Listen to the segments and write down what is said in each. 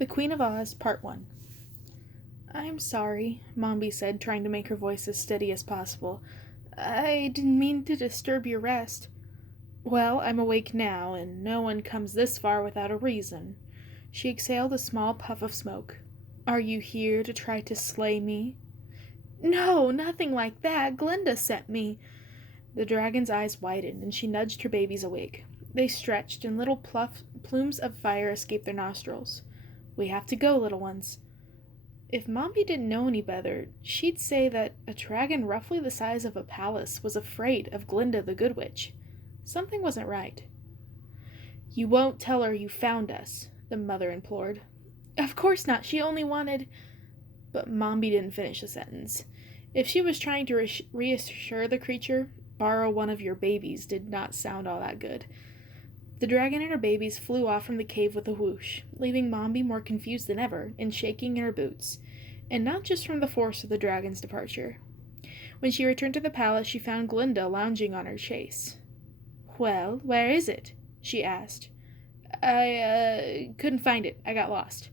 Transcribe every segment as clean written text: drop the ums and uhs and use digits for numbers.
The Queen of Oz, Part 1. "I'm sorry," Mombi said, trying to make her voice as steady as possible. "I didn't mean to disturb your rest." "Well, I'm awake now, and no one comes this far without a reason." She exhaled a small puff of smoke. "Are you here to try to slay me?" "No, nothing like that. Glinda sent me." The dragon's eyes widened, and she nudged her babies awake. They stretched, and little plumes of fire escaped their nostrils. "We have to go, little ones." If Mombi didn't know any better, she'd say that a dragon roughly the size of a palace was afraid of Glinda the Good Witch. Something wasn't right. "You won't tell her you found us," the mother implored. "Of course not. She only wanted—" But Mombi didn't finish the sentence. If she was trying to reassure the creature, "borrow one of your babies" did not sound all that good. The dragon and her babies flew off from the cave with a whoosh, leaving Mombi more confused than ever and shaking in her boots, and not just from the force of the dragon's departure. When she returned to the palace, she found Glinda lounging on her chaise. "Well, where is it?" she asked. I couldn't find it. I got lost."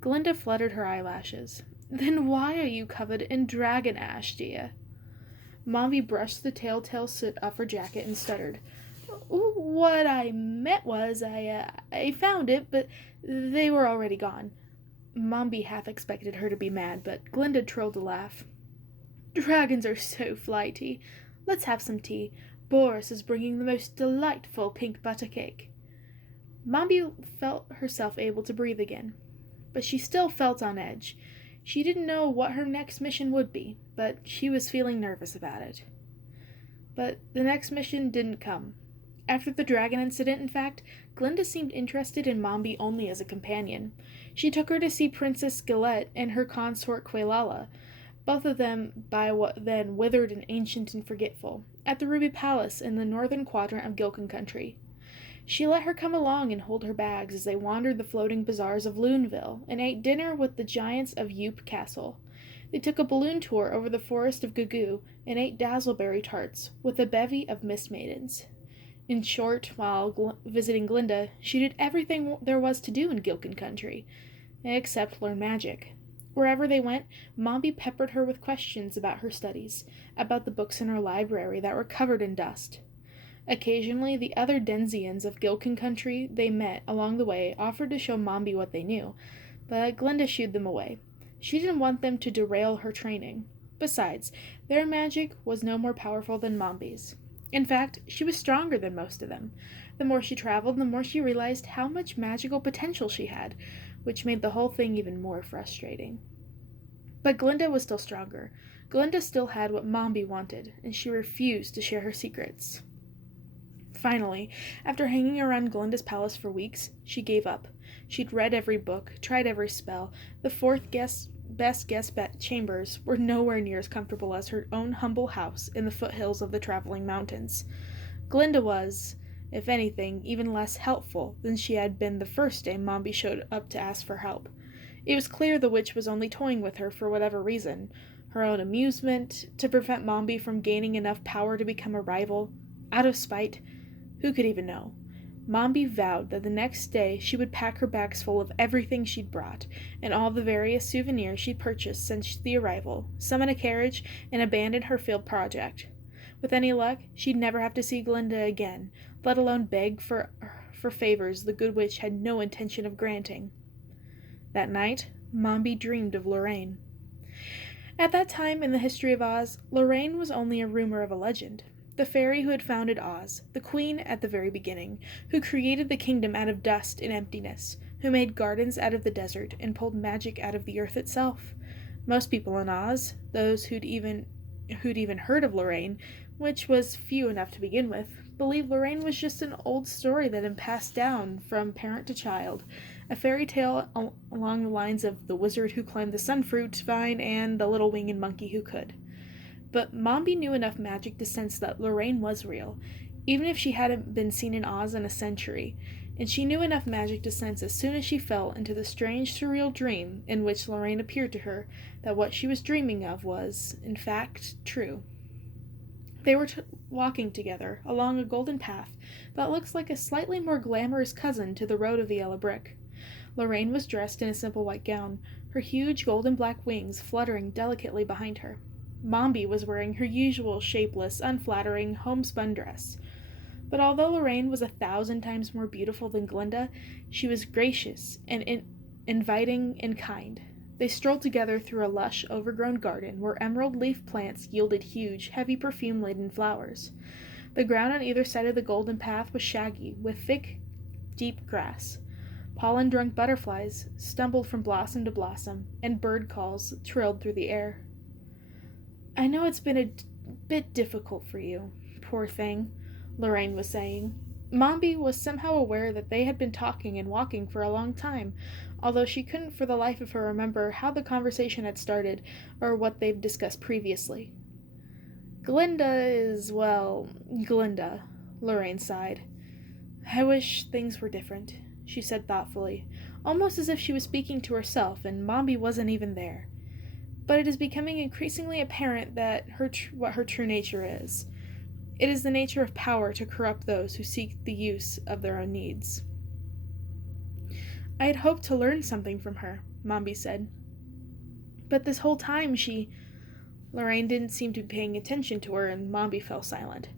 Glinda fluttered her eyelashes. "Then why are you covered in dragon ash, dear?" Mombi brushed the telltale soot off her jacket and stuttered. "What I meant was, I found it, but they were already gone." Mombi half expected her to be mad, but Glinda trilled a laugh. "Dragons are so flighty. Let's have some tea. Boris is bringing the most delightful pink butter cake." Mombi felt herself able to breathe again, but she still felt on edge. She didn't know what her next mission would be, but she was feeling nervous about it. But the next mission didn't come. After the dragon incident, in fact, Glinda seemed interested in Mombi only as a companion. She took her to see Princess Gillette and her consort Quelala, both of them by what then withered and ancient and forgetful, at the Ruby Palace in the northern quadrant of Gillikin Country. She let her come along and hold her bags as they wandered the floating bazaars of Loonville and ate dinner with the giants of Yoop Castle. They took a balloon tour over the forest of Gugoo and ate dazzleberry tarts with a bevy of mist maidens. In short, while visiting Glinda, she did everything there was to do in Gillikin Country, except learn magic. Wherever they went, Mombi peppered her with questions about her studies, about the books in her library that were covered in dust. Occasionally, the other Denzians of Gillikin Country they met along the way offered to show Mombi what they knew, but Glinda shooed them away. She didn't want them to derail her training. Besides, their magic was no more powerful than Mombi's. In fact, she was stronger than most of them. The more she traveled, the more she realized how much magical potential she had, which made the whole thing even more frustrating. But Glinda was still stronger. Glinda still had what Mombi wanted, and she refused to share her secrets. Finally, after hanging around Glinda's palace for weeks, she gave up. She'd read every book, tried every spell. The best guest chambers were nowhere near as comfortable as her own humble house in the foothills of the traveling mountains. Glinda was, if anything, even less helpful than she had been the first day Mombi showed up to ask for help. It was clear the witch was only toying with her for whatever reason. Her own amusement, to prevent Mombi from gaining enough power to become a rival, out of spite. Who could even know? Mombi vowed that the next day she would pack her bags full of everything she'd brought, and all the various souvenirs she'd purchased since the arrival, summon a carriage, and abandon her field project. With any luck, she'd never have to see Glinda again, let alone beg for favors the Good Witch had no intention of granting. That night, Mombi dreamed of Lorraine. At that time in the history of Oz, Lorraine was only a rumor of a legend. The fairy who had founded Oz, the queen at the very beginning, who created the kingdom out of dust and emptiness, who made gardens out of the desert and pulled magic out of the earth itself. Most people in Oz, those who'd even heard of Lorraine, which was few enough to begin with, believed Lorraine was just an old story that had passed down from parent to child, a fairy tale along the lines of the wizard who climbed the sunfruit vine and the little winged monkey who could. But Mombi knew enough magic to sense that Lorraine was real, even if she hadn't been seen in Oz in a century, and she knew enough magic to sense as soon as she fell into the strange, surreal dream in which Lorraine appeared to her that what she was dreaming of was, in fact, true. They were walking together along a golden path that looks like a slightly more glamorous cousin to the road of the yellow brick. Lorraine was dressed in a simple white gown, her huge golden-black wings fluttering delicately behind her. Mombi was wearing her usual shapeless, unflattering, homespun dress. But although Lorraine was 1,000 times more beautiful than Glinda, she was gracious and inviting and kind. They strolled together through a lush, overgrown garden where emerald leaf plants yielded huge, heavy perfume-laden flowers. The ground on either side of the golden path was shaggy, with thick, deep grass. Pollen-drunk butterflies stumbled from blossom to blossom, and bird calls trilled through the air. "I know it's been a bit difficult for you, poor thing," Lorraine was saying. Mombi was somehow aware that they had been talking and walking for a long time, although she couldn't for the life of her remember how the conversation had started or what they'd discussed previously. "Glinda is, well, Glinda," Lorraine sighed. "I wish things were different," she said thoughtfully, almost as if she was speaking to herself and Mombi wasn't even there. "But it is becoming increasingly apparent that what her true nature is. It is the nature of power to corrupt those who seek the use of their own needs." "I had hoped to learn something from her," Mombi said. "But this whole time Lorraine didn't seem to be paying attention to her, and Mombi fell silent.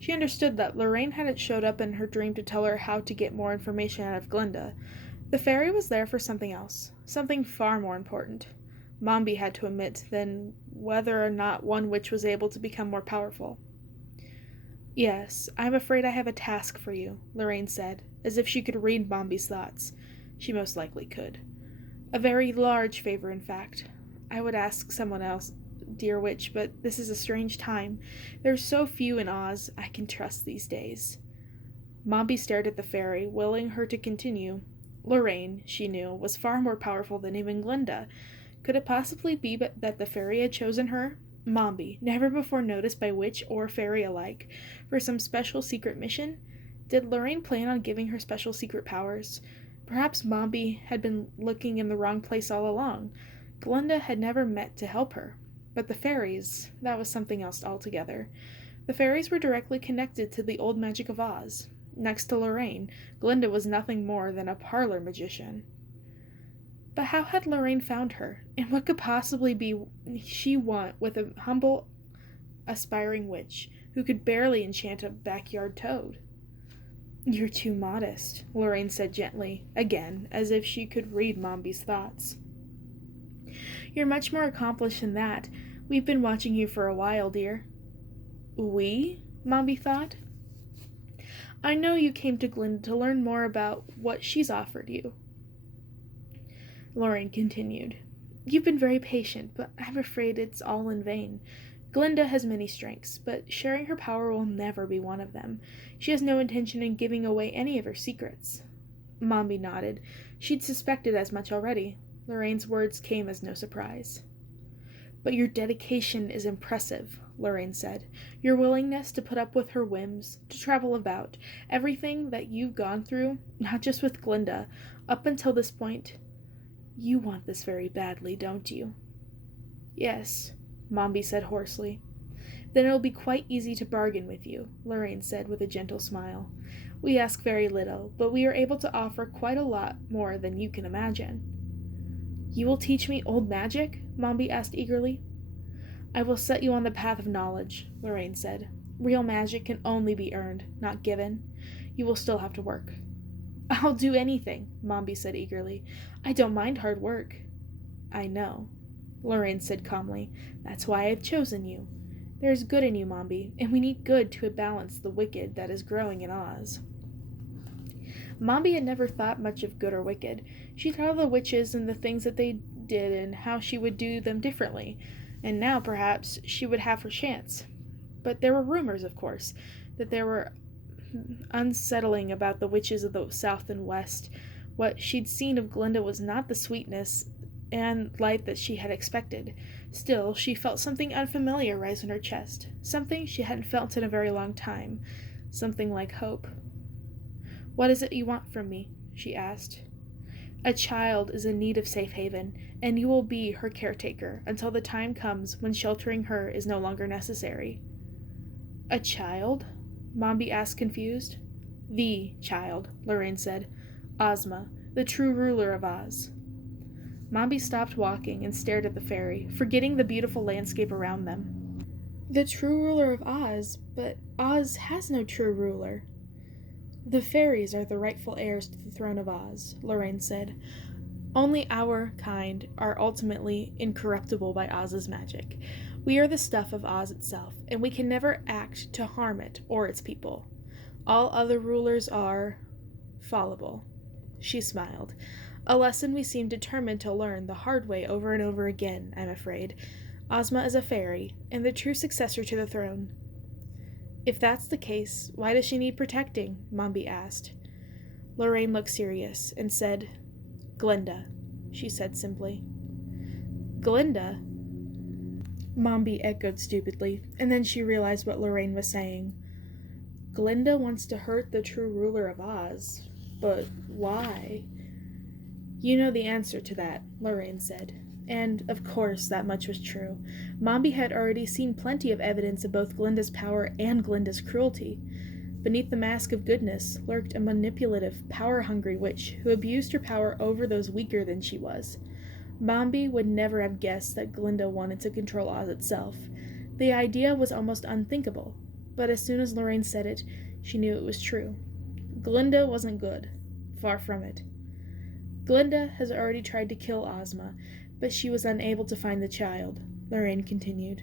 She understood that Lorraine hadn't showed up in her dream to tell her how to get more information out of Glinda. The fairy was there for something else, something far more important, Mombi had to admit, than whether or not one witch was able to become more powerful. "Yes, I'm afraid I have a task for you," Lorraine said, as if she could read Mombi's thoughts. She most likely could. "A very large favor, in fact. I would ask someone else, dear witch, but this is a strange time. There's so few in Oz I can trust these days." Mombi stared at the fairy, willing her to continue. Lorraine, she knew, was far more powerful than even Glinda. Could it possibly be that the fairy had chosen her, Mombi, never before noticed by witch or fairy alike, for some special secret mission? Did Lorraine plan on giving her special secret powers? Perhaps Mombi had been looking in the wrong place all along. Glinda had never meant to help her. But the fairies, that was something else altogether. The fairies were directly connected to the old magic of Oz. Next to Lorraine, Glinda was nothing more than a parlor magician. But how had Lorraine found her, and what could possibly be she want with a humble, aspiring witch who could barely enchant a backyard toad? "You're too modest," Lorraine said gently, again, as if she could read Mombi's thoughts. "You're much more accomplished than that. We've been watching you for a while, dear." "We?" Mombi thought. "I know you came to Glinda to learn more about what she's offered you," Lorraine continued. "You've been very patient, but I'm afraid it's all in vain. Glinda has many strengths, but sharing her power will never be one of them. She has no intention in giving away any of her secrets." Mombi nodded. She'd suspected as much already. Lorraine's words came as no surprise. "But your dedication is impressive," Lorraine said. "Your willingness to put up with her whims, to travel about, everything that you've gone through, not just with Glinda, up until this point. You want this very badly, don't you?" "Yes," Mombi said hoarsely. "Then it'll be quite easy to bargain with you," Lorraine said with a gentle smile. "We ask very little, but we are able to offer quite a lot more than you can imagine." "You will teach me old magic?" Mombi asked eagerly. "I will set you on the path of knowledge," Lorraine said. "Real magic can only be earned, not given. You will still have to work." "I'll do anything," Mombi said eagerly. "I don't mind hard work." "I know," Lorraine said calmly. "That's why I've chosen you. There is good in you, Mombi, and we need good to balance the wicked that is growing in Oz." Mombi had never thought much of good or wicked. She thought of the witches and the things that they did and how she would do them differently, and now, perhaps, she would have her chance. But there were rumors, of course, that there were unsettling about the witches of the South and West. What she'd seen of Glinda was not the sweetness and light that she had expected. Still, she felt something unfamiliar rise in her chest, something she hadn't felt in a very long time, something like hope. "What is it you want from me?" she asked. "A child is in need of safe haven, and you will be her caretaker until the time comes when sheltering her is no longer necessary." "A child?" Mombi asked, confused. "The child," Lorraine said. "Ozma. The true ruler of Oz. Mombi stopped walking and stared at the fairy, forgetting the beautiful landscape around them. The true ruler of Oz? But Oz has no true ruler. The fairies are the rightful heirs to the throne of Oz, Lorraine said. Only our kind are ultimately incorruptible by Oz's magic. We are the stuff of Oz itself, and we can never act to harm it or its people. All other rulers are fallible. She smiled. A lesson we seem determined to learn the hard way over and over again, I'm afraid. Ozma is a fairy, and the true successor to the throne. If that's the case, why does she need protecting? Mombi asked. Lorraine looked serious and said, Glinda, she said simply. Glinda? Mombi echoed stupidly, and then she realized what Lorraine was saying. Glinda wants to hurt the true ruler of Oz, but why? You know the answer to that, Lorraine said. And, of course, that much was true. Mombi had already seen plenty of evidence of both Glinda's power and Glinda's cruelty. Beneath the mask of goodness lurked a manipulative, power-hungry witch who abused her power over those weaker than she was. Mombi would never have guessed that Glinda wanted to control Oz itself. The idea was almost unthinkable, but as soon as Lorraine said it, she knew it was true. Glinda wasn't good. Far from it. Glinda has already tried to kill Ozma, but she was unable to find the child, Lorraine continued.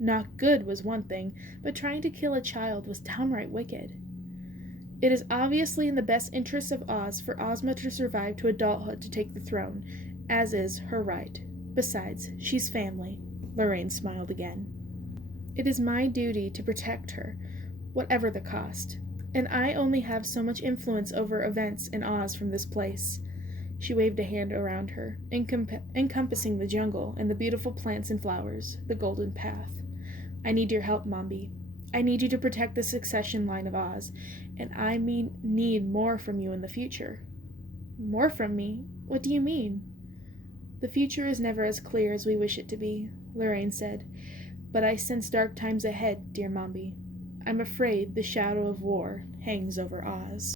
Not good was one thing, but trying to kill a child was downright wicked. It is obviously in the best interests of Oz for Ozma to survive to adulthood to take the throne, as is her right. Besides, she's family. Lorraine smiled again. It is my duty to protect her, whatever the cost, and I only have so much influence over events in Oz from this place. She waved a hand around her, encompassing the jungle and the beautiful plants and flowers, the golden path. I need your help, Mombi. I need you to protect the succession line of Oz, and I need more from you in the future. More from me? What do you mean? The future is never as clear as we wish it to be, Lorraine said, but I sense dark times ahead, dear Mombi. I'm afraid the shadow of war hangs over Oz.